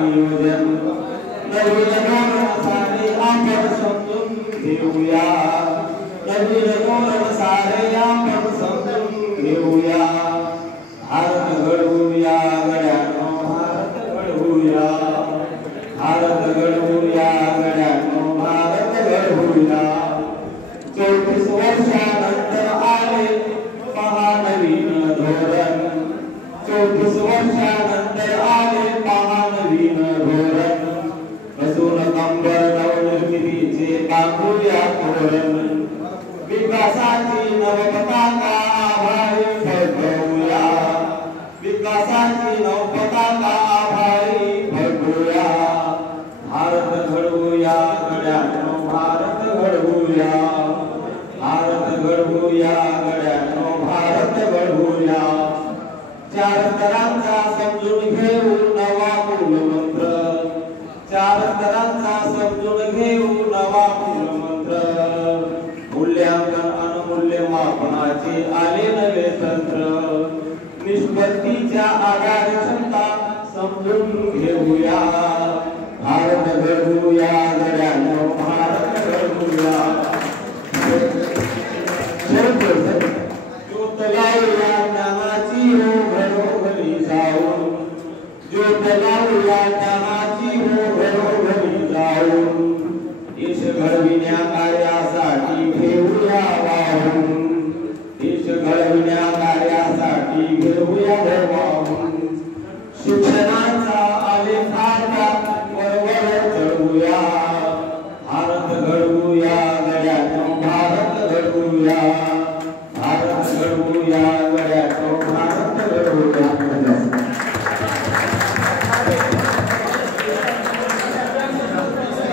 नियोजन नवीन धोरण सारे आपण समजून घेऊया नवीन धोरण सारे आपण समजून घेऊया भारत घडवूया गड्यानो भारत घडवूया भारत घडवूया गड्यानो भारत घडवूया 34 वर्षानंतर आले महानवीन धोरण 34 वर्षानंतर आले महानवीन धोरण बसून कंबर नवनिर्मितीचे बांधूया तोरण विकासाची नवपताका आभाळी फडकवूया विकासाची नवपताका आभाळी फडकवूया भारत घडवूया गड्यानो भारत घडवूया भारत घडवूया गड्यानो भारत घडवूया चार स्तरांचा समजून घेऊ नवा मूलमंत्र चार स्तरांचा समजून घेऊ नवा मूलमंत्र मूल्यांकन अनमूल्यमापनाचे आले नवे तंत्र निष्पत्तीच्या आधार क्षमता समजून घेऊया भारत घडवूया गड्यानो भारत घडवूया ज्योत लावूया ज्ञानाची हो घरोघरी जाऊन ज्योत लावूया ज्ञानाची हो घरोघरी जाऊन देश घडविण्या